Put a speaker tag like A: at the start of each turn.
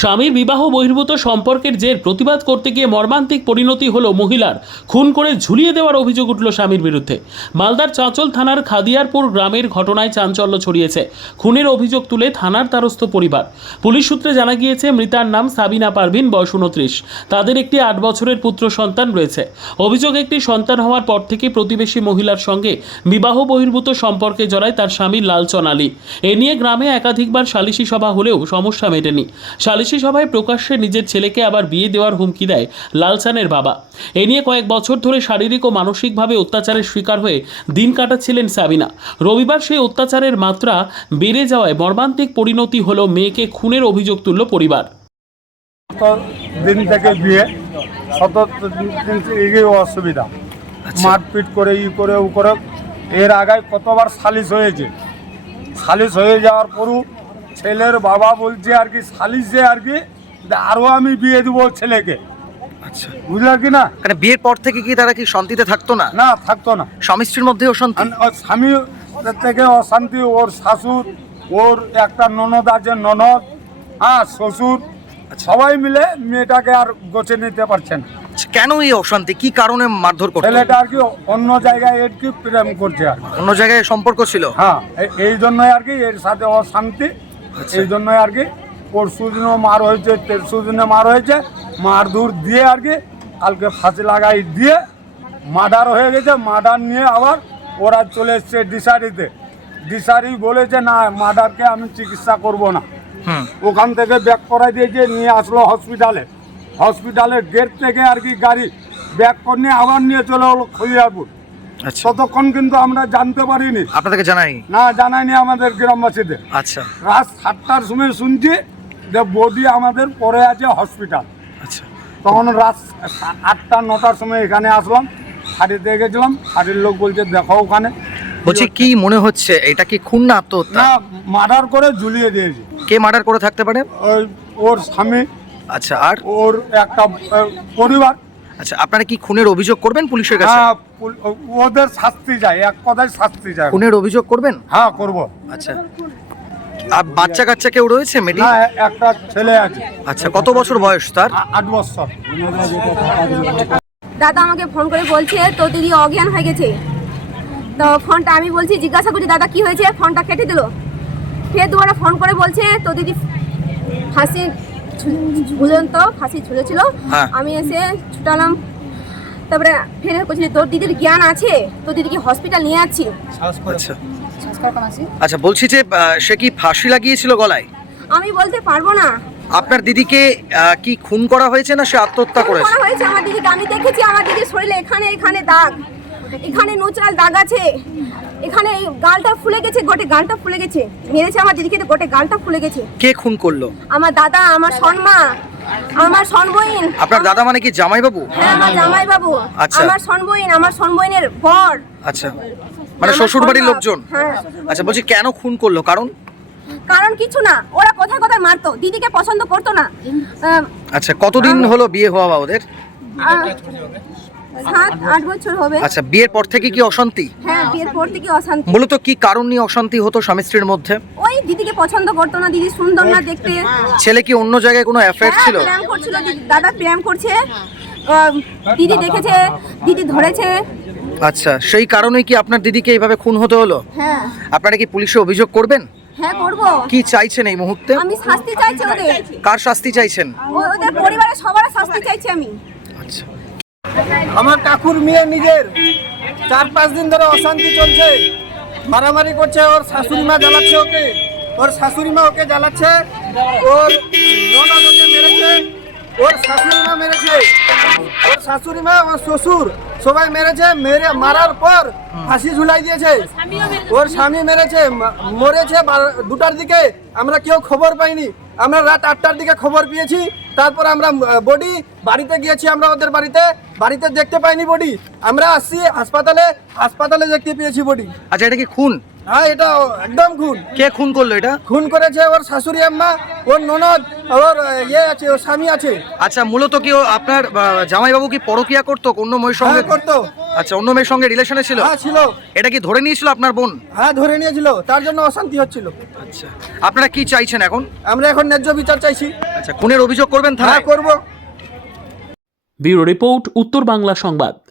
A: স্বামীর বিবাহ বহির্ভূত সম্পর্কের জের প্রতিবাদ করতে গিয়ে মর্মান্তিক পরিণতি হলো মহিলার। খুন করে ঝুলিয়ে দেওয়ার অভিযোগ উঠল স্বামীর বিরুদ্ধে। মালদার চাঁচল থানার খাদিয়ারপুর গ্রামের ঘটনায় চাঞ্চল্য ছড়িয়েছে। খুনের অভিযোগ তুলে থানার দ্বারস্থ পরিবার। পুলিশ সূত্রে জানা গিয়েছে, মৃতার নাম সাবিনা পারভিন, বয়স 29। তাদের একটি 8 বছরের পুত্র সন্তান রয়েছে। অভিযোগ, একটি সন্তান হওয়ার পর থেকে প্রতিবেশী মহিলার সঙ্গে বিবাহ বহির্ভূত সম্পর্কে জড়ায় তার স্বামী লালচন আলী। এ নিয়ে গ্রামে একাধিকবার সালিশি সভা হলেও সমস্যা মেটেনি। সালিশি সভায় প্রকাশ্যে নিজের ছেলেকে আবার বিয়ে দেওয়ার হুমকি দেয় লালচানের বাবা। এ নিয়ে কয়েক বছর ধরে শারীরিক ও মানসিকভাবে অত্যাচারের শিকার হয়ে দিন কাটাচ্ছিলেন সাবিনা। রবিবার সেই অত্যাচারের মাত্রা বেড়ে যাওয়ায় মর্মান্তিক পরিণতি হলো, মেয়েকে খুনের অভিযোগ তুলল পরিবার।
B: দিন থেকে বিয়ে 17 দিন অসুবিধা, মারপিট করে করে ও করে। এর আগে কতবার সালিশ হয়েছে, সালিশ হয়ে যাওয়ার পরও ছেলের বাবা বলছে আর কি সালিশে আর কি আরও আমি বিয়ে দেবো ছেলেকে।
C: আচ্ছা,
B: বুঝলে কি না?
C: মানে বিয়ের পর থেকে কি তারা কি শান্তিতে থাকতো না?
B: না, থাকতো না।
C: স্বামী স্ত্রীর মধ্যে অশান্তি,
B: ওর স্বামী থেকে অশান্তি, ওর শাশুড়, ওর একটা ননদ আছে, ননদ, শ্বশুর, সবাই মিলে মেয়েটাকে আর গোছে নিতে পারছে না।
C: কেন এই অশান্তি, কি কারণে মারধর করতো?
B: ছেলেটা আর কি অন্য জায়গায় এর কি প্রেম করছে আর
C: অন্য জায়গায় সম্পর্ক ছিল।
B: হ্যাঁ, এই জন্যই আর কি এর সাথে অশান্তি। এই জন্যই আর কি পরশু দিনও মার হয়েছে, 13 দিনে মার হয়েছে। মারধর দিয়ে আর কি কালকে ফাঁসি লাগাই দিয়ে মার্ডার হয়ে গেছে। মার্ডার নিয়ে আবার ওরা চলে এসছে ডিসারিতে। ডিসারি বলেছে না, মার্ডারকে আমি চিকিৎসা করব না। ওখান থেকে ব্যাক করাই দিয়েছে, নিয়ে আসলো হসপিটালে। হসপিটালের গেট থেকে আর কি গাড়ি ব্যাক করে নিয়ে আবার নিয়ে চলে হলো খলিয়ারপুর।
C: আচ্ছা,
B: ততক্ষণ কিন্তু আমরা জানতে পারিনি,
C: আপনাদেরকে জানাই
B: না জানাইনি আমাদের গ্রামবাসীদের।
C: আচ্ছা
B: রাত 7টার সময় শুনছি যে বডি আমাদের পড়ে আছে হসপিটাল।
C: আচ্ছা,
B: তখন রাত 8টা 9টার সময় এখানে আসলাম, হাড়িতে গেছিলাম। হাড়ির লোক বলছে দেখো ওখানে।
C: বলছি কি মনে হচ্ছে, এটা কি খুন না আত্মহত্যা?
B: না, মার্ডার করে ঝুলিয়ে দিয়েছে।
C: কে মার্ডার করে থাকতে পারে?
B: ওর স্বামী,
C: আচ্ছা, আর
B: ওর একটা পরিবার।
C: আচ্ছা, আপনারা কি খুনের অভিযোগ করবেন পুলিশের কাছে?
B: হ্যাঁ, ওদের শাস্তি চাই, এক কথায় শাস্তি চাই।
C: খুনের অভিযোগ করবেন?
B: হ্যাঁ, করবো।
C: আচ্ছা, আর বাচ্চা কাচ্চা কেউ রয়েছে মেয়েটি?
B: না, একটা ছেলে আছে।
C: আচ্ছা, কত বছর বয়স তার?
B: 8 বছর।
D: দাদা আমাকে ফোন করে বলছে তো দিদি অজ্ঞান হয়ে গেছে। তো ফোনটা আমি বলছি, জিজ্ঞাসা করছি দাদা কি হয়েছে, ফোনটা কেটে দিল। ফের দুবারা ফোন করে বলছে তো দিদি ফাঁসি ঝুলন্ত, ফাঁসি ঝুলেছিল।
C: হ্যাঁ।
D: আমি এসে ছুটালাম। তারপরে ফের বলছি তোর দিদির জ্ঞান আছে, তোর দিদিকে হসপিটাল নিয়ে যাচ্ছি।
C: আচ্ছা আচ্ছা, বলছি যে সে কি ফাঁসি লাগিয়েছিল গলায়?
D: আমি বলতে পারবো না।
C: আপনার দিদিকে কি খুন করা হয়েছে না সে আত্মহত্যা
D: খুন
C: করেছে?
D: করা হয়েছে আমার দিদিকে। আমি দেখেছি আমার দিদির শরীরে এখানে এখানে দাগ, এখানে নুচড়াল দাগ আছে, এখানে এই গালটা ফুলে গেছে, গোটে গালটা ফুলে গেছে। মেরেছে আমার দিদিকে, তো গোটে গালটা ফুলে গেছে।
C: কে খুন করলো?
D: আমার দাদা, আমার সন্মা, আমার সনবইন।
C: আপনার দাদা মানে কি জামাই বাবু?
D: হ্যাঁ, আমার জামাই বাবু।
C: আচ্ছা।
D: আমার সনবইন, আমার সনবইনের বর।
C: আচ্ছা, মানে
D: আমার
C: শ্বশুর বাড়ির
D: সন্তান।
C: লোকজন?
D: হ্যাঁ।
C: আচ্ছা, বলছি কেন খুন করলো, কারণ?
D: কারণ কিছু না, ওরা কোথায় কোথায় মারতো, দিদিকে পছন্দ করতো না।
C: আচ্ছা, কতদিন হলো বিয়ে হওয়া ওদের?
D: 7-8 বছর হবে।
C: আচ্ছা, বিয়ের পর থেকে কি অশান্তি?
D: হ্যাঁ, বিয়ের পর থেকে অশান্তি।
C: মূলত কি কারণ নিয়ে অশান্তি হতো স্বামী স্ত্রীর মধ্যে?
D: ওই দিদিকে পছন্দ করতো না, দিদি সুন্দর না দেখতে।
C: ছেলে কি অন্য জায়গায় কোনো অ্যাফেয়ার
D: হ্যাঁ,
C: ছিল?
D: প্রেম করছিল, দাদা প্রেম করছে। দিদি দেখেছে, দিদি ধরেছে।
C: আচ্ছা, সেই কারণেই কি আপনার দিদিকে এইভাবে খুন হতে হলো?
D: হ্যাঁ।
C: আপনারা কি পুলিশে অভিযোগ করবেন?
D: হ্যাঁ, করবো।
C: কি চাইছেন এই মুহূর্তে?
D: আমি শাস্তি চাইছি ওদের।
C: কার শাস্তি চাইছেন?
D: ওদের পরিবারের সবার শাস্তি চাইছি আমি।
C: আচ্ছা,
E: আমার কাকুর মেয়ে নিজের 4-5 দিন ধরে অশান্তি চলছে, মারামারি করছে। ওর শাশুড়ি মা জ্বালাচ্ছে ওকে, ওর শাশুড়ি মা ওকে জ্বালাচ্ছে, ওর ননদ ওকে মেরেছে, ওর শাশুড়ি মা মেরেছে, ওর শাশুড়ি মা, ওর শ্বশুর সবাই মেরেছে। মারার পর ফাঁসি ঝুলাই দিয়েছে। ওর স্বামী মেরেছে, মরেছে 2টার দিকে। আমরা কেউ খবর পাইনি, আমরা রাত 8টার দিকে খবর পেয়েছি। তারপর আমরা বডি বাড়িতে গিয়েছি, আমরা ওদের বাড়িতে দেখতে পাইনি বডি। আমরা আসছি হাসপাতালে দেখতে পেয়েছি বডি।
C: আচ্ছা, এটা কি খুন?
E: হ্যাঁ এটা একদম খুন।
C: কে খুন করলো এটা?
E: খুন করেছে ওর শাশুড়ি আম্মা, ওর ননদ, ওর ইয়ে আছে, ওর স্বামী আছে।
C: আচ্ছা, মূলত কি আপনার জামাইবাবু কি পরকিয়া করতো অন্য মেয়ের সঙ্গে?
E: হ্যাঁ করতো।
C: আচ্ছা, অন্য মেয়ের সঙ্গে রিলেশনে ছিল?
E: হ্যাঁ ছিল।
C: এটা কি ধরে নিয়েছিল আপনার বোন?
E: হ্যাঁ ধরে নিয়েছিল, তার জন্য অশান্তি হচ্ছিল।
C: আচ্ছা, আপনারা কি চাইছেন এখন?
E: আমরা এখন ন্যায্য বিচার চাইছি।
C: আচ্ছা, খুনের অভিযোগ করবেন
E: হ্যাঁ
C: থানায়?
E: করবো।
A: ব্যুরো রিপোর্ট, উত্তর বাংলা সংবাদ।